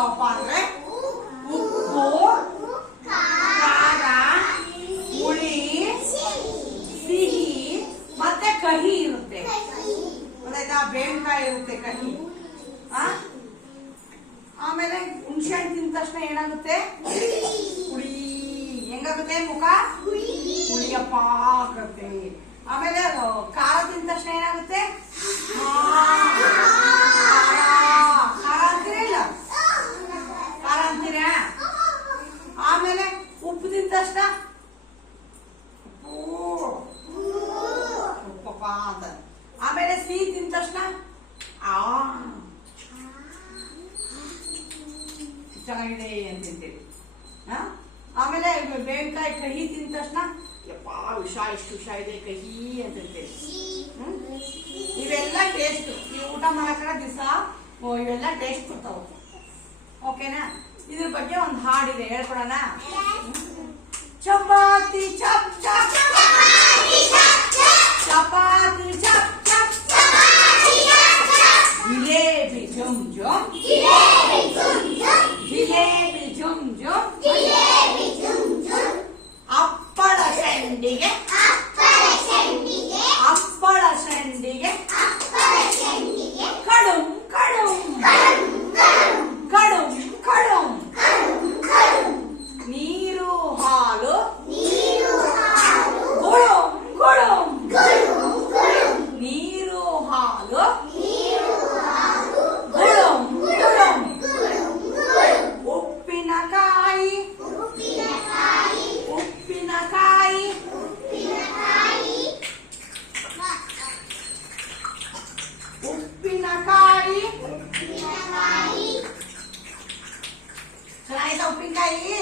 ಏನದಾವಪ್ಪ ಅಂದ್ರೆ ಉಪ್ಪು, ಖಾರ, ಹುಳಿ, ಸಿಹಿ ಮತ್ತೆ ಕಹಿ ಇರುತ್ತೆ. ಗೊತ್ತಾಯ್ತಾ? ಬೇವಿನಕಾಯಿ ಇರುತ್ತೆ ಕಹಿ. ಆಮೇಲೆ ಹುಣಸೆ ಹಣ್ಣು ತಿಂದ ತಕ್ಷಣ ಏನಾಗುತ್ತೆ? ಹುಳಿ. ಹೆಂಗಾಗುತ್ತೆ ಮುಖ? ಹುಳಿಯಪ್ಪ ಆಗುತ್ತೆ. ಆಮೇಲೆ ಖಾರ ತಿಂದ ತಕ್ಷಣ ಏನಾಗುತ್ತೆ? ಖಾರ ಅಂತೀರ ಇಲ್ಲ? ಖಾರ ಅಂತೀರ? ಆಮೇಲೆ ಉಪ್ಪು ತಿಂದ ತಕ್ಷಣ ಉಪ್ಪಪ್ಪ ಅಂತ. ಆಮೇಲೆ ಸಿಹಿ ತಿಂದ ತಕ್ಷಣ ಚೆನ್ನಾಗಿದೆ ಅಂತಿರ್ತೀವಿ. ಆಮೇಲೆ ಬೇವಿನಕಾಯಿ ಕಹಿ ತಿಂದ ತಕ್ಷಣ ಯಪ್ಪ ವಿಷ, ಎಷ್ಟು ವಿಷ ಇದೆ ಕಹಿ ಅಂತಿರ್ತೀವಿ. ಇವೆಲ್ಲ ಟೇಸ್ಟ್. ಈ ಊಟ ಮಾಡಕ ದಿವಸ ಇವೆಲ್ಲ ಟೇಸ್ಟ್ ಕೊಡ್ತಾವ. ಓಕೆನಾ? ಇದ್ರ ಬಗ್ಗೆ ಒಂದು ಹಾಡಿದೆ, ಹೇಳ್ಕೊಡೋಣ. ಚಪಾತಿ ಚಪ್ ಚಪ್, ಚಪಾತಿ ಚಪ್ ಚಪ್, ಜಿಲೇಬಿ ಜುಮ್ ಜುಮ್, ಜಿಲೇಬಿ ಜುಮ್ ಜುಮ್, ಅಪ್ಪಳ ಸಂಡಿಗೆ, ಅಪ್ಪಳ ಸಂಡಿಗೆ, ಕಡುಂ ಕಡುಂ, ಕಡುಂ ಕಡುಂ, ನೀರು ಹಾಲು, ಗುಳುಂ ಗುಳುಂ, ನೀರು ಹಾಲು, ಗುಳುಂ ಗುಳುಂ, ಉಪ್ಪಿನಕಾಯಿ, ಉಪ್ಪಿನಕಾಯಿ, ಉಪ್ಪಿನಕಾಯಿ. ಚೆನ್ನಾಯ್ತಾ ಉಪ್ಪಿನಕಾಯಿ?